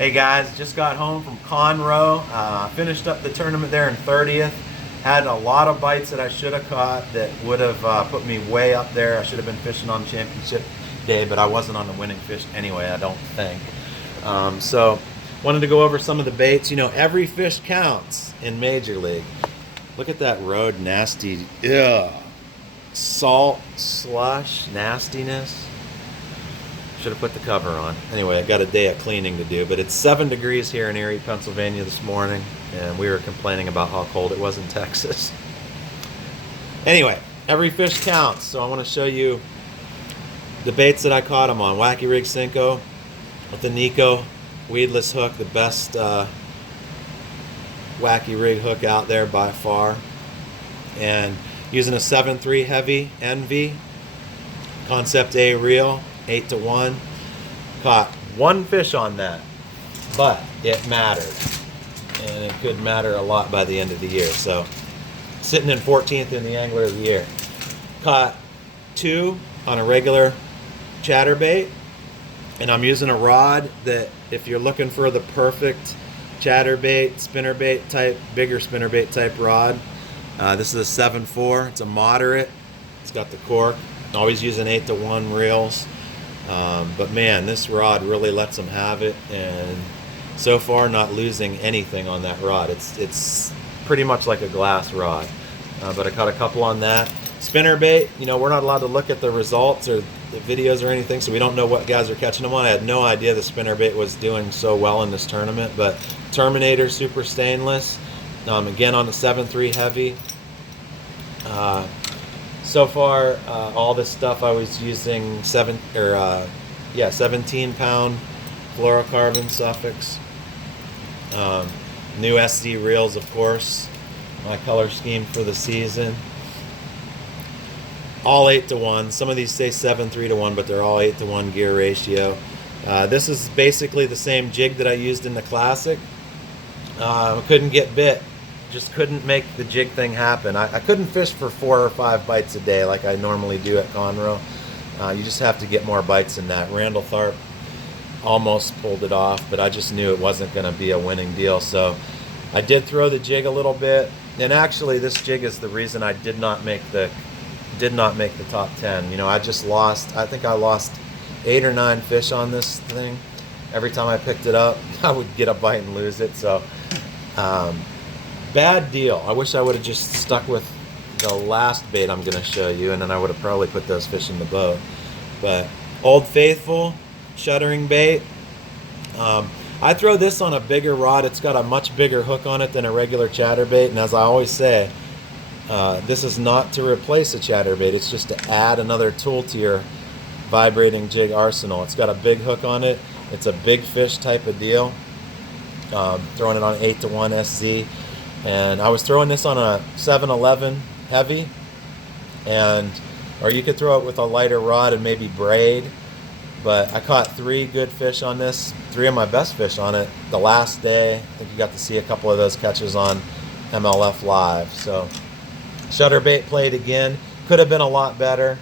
Hey guys, just got home from Conroe. Finished up the tournament there in 30th. Had a lot of bites that I should have caught that would have put me way up there. I should have been fishing on championship day, but I wasn't on the winning fish anyway, I don't think. So wanted to go over some of the baits. You know, every fish counts in Major League. Look at that road nasty, ugh, salt, slush, nastiness. Should have put the cover on. Anyway, I got a day of cleaning to do, but it's 7 degrees here in Erie, Pennsylvania this morning, and we were complaining about how cold it was in Texas. Anyway, every fish counts, so I want to show you the baits that I caught them on. Wacky Rig Cinco with the Nico weedless hook, the best wacky rig hook out there by far, and using a 7.3 heavy NV Concept A reel, 8-to-1. Caught one fish on that, but it mattered, and it could matter a lot by the end of the year. So sitting in 14th in the Angler of the Year. Caught 2 on a regular chatterbait, and I'm using a rod that, if you're looking for the perfect chatterbait, spinnerbait type, bigger spinnerbait type rod, this is a 7.4. It's a moderate. It's got the cork. Always using 8-to-1 reels. But man, this rod really lets them have it, and so far not losing anything on that rod. It's pretty much like a glass rod. But I caught a couple on that. Spinnerbait, you know, we're not allowed to look at the results or the videos or anything, so we don't know what guys are catching them on. I had no idea the spinnerbait was doing so well in this tournament, but Terminator Super Stainless, again on the 7.3 heavy. So far, all this stuff I was using 17-pound fluorocarbon Suffix. New SD reels, of course. My color scheme for the season. All 8-to-1. Some of these say 7.3-to-1, but they're all 8-to-1 gear ratio. This is basically the same jig that I used in the Classic. I couldn't get bit. Just couldn't make the jig thing happen. I couldn't fish for 4 or 5 bites a day like I normally do at Conroe. You just have to get more bites than that. Randall Tharp almost pulled it off, but I just knew it wasn't going to be a winning deal. So I did throw the jig a little bit, and actually this jig is the reason I did not make the top 10. You know, I just lost. I think I lost 8 or 9 fish on this thing. Every time I picked it up, I would get a bite and lose it. So. Bad deal. I wish I would have just stuck with the last bait I'm going to show you, and then I would have probably put those fish in the boat. But Old Faithful shuttering bait. I throw this on a bigger rod. It's got a much bigger hook on it than a regular chatterbait, and as I always say, this is not to replace a chatterbait. It's just to add another tool to your vibrating jig arsenal. It's got a big hook on it. It's a big fish type of deal. Throwing it on 8-to-1 SZ. And I was throwing this on a 7-11 heavy, or you could throw it with a lighter rod and maybe braid, but I caught 3 good fish on this, 3 of my best fish on it the last day. I think you got to see a couple of those catches on MLF Live. So shutterbait played again. Could have been a lot better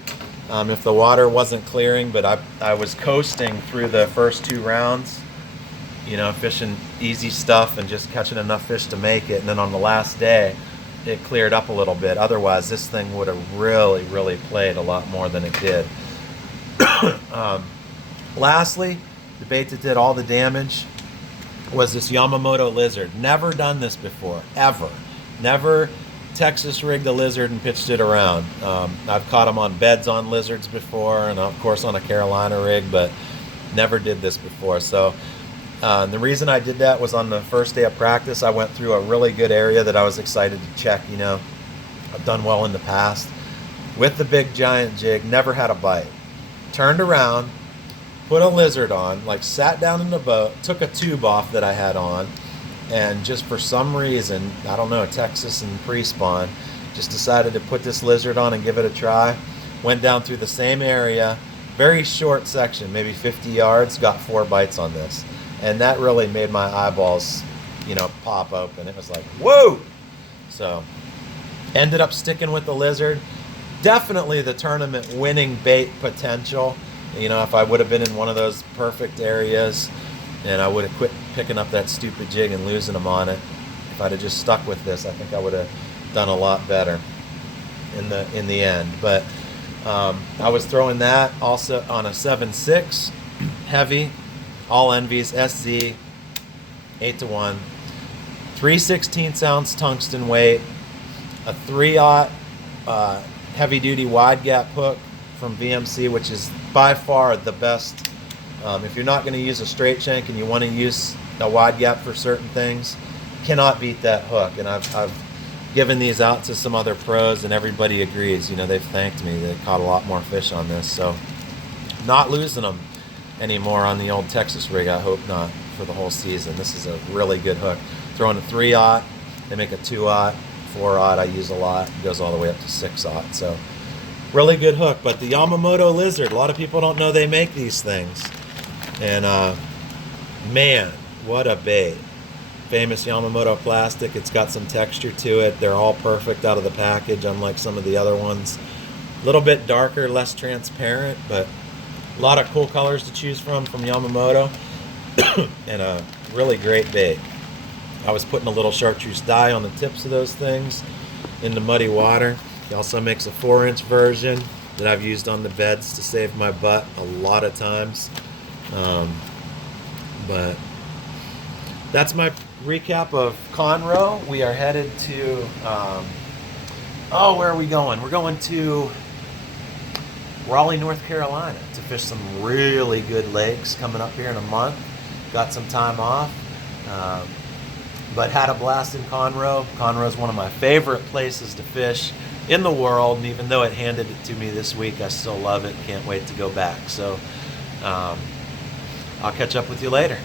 if the water wasn't clearing, but I was coasting through the first 2 rounds. You know, fishing easy stuff and just catching enough fish to make it. And then on the last day, it cleared up a little bit. Otherwise, this thing would have really, really played a lot more than it did. Lastly, the bait that did all the damage was this Yamamoto lizard. Never done this before, ever. Never Texas rigged a lizard and pitched it around. I've caught them on beds on lizards before, and of course on a Carolina rig, but never did this before. So the reason I did that was on the first day of practice, I went through a really good area that I was excited to check. You know, I've done well in the past. With the big giant jig, never had a bite. Turned around, put a lizard on, like sat down in the boat, took a tube off that I had on, and just for some reason, I don't know, Texas and pre-spawn, just decided to put this lizard on and give it a try. Went down through the same area, very short section, maybe 50 yards, got 4 bites on this. And that really made my eyeballs, you know, pop open. It was like, whoa! So, ended up sticking with the lizard. Definitely the tournament winning bait potential. You know, if I would have been in one of those perfect areas, and I would have quit picking up that stupid jig and losing them on it. If I'd have just stuck with this, I think I would have done a lot better in the end. But I was throwing that also on a 7.6 heavy, all envies SZ, 8-1, 3/16 ounce tungsten weight, a 3/0 heavy duty wide gap hook from VMC, which is by far the best. If you're not going to use a straight shank and you want to use a wide gap for certain things, cannot beat that hook. And I've given these out to some other pros, and everybody agrees. You know, they've thanked me. They caught a lot more fish on this, so not losing them anymore on the old Texas rig. I hope not for the whole season. This is a really good hook. Throwing a 3/0, they make a 2/0, 4/0 I use a lot. It goes all the way up to 6/0. So really good hook. But the Yamamoto Lizard, a lot of people don't know they make these things. And man, what a bait. Famous Yamamoto plastic. It's got some texture to it. They're all perfect out of the package, unlike some of the other ones. A little bit darker, less transparent, but a lot of cool colors to choose from Yamamoto. And a really great bait. I was putting a little chartreuse dye on the tips of those things in the muddy water. He also makes a 4-inch version that I've used on the beds to save my butt a lot of times. But that's my recap of Conroe. We are headed to, where are we going? We're going to Raleigh, North Carolina to fish some really good lakes coming up here in a month. Got some time off, but had a blast in Conroe. Conroe is one of my favorite places to fish in the world, and even though it handed it to me this week, I still love it. Can't wait to go back. So I'll catch up with you later.